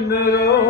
no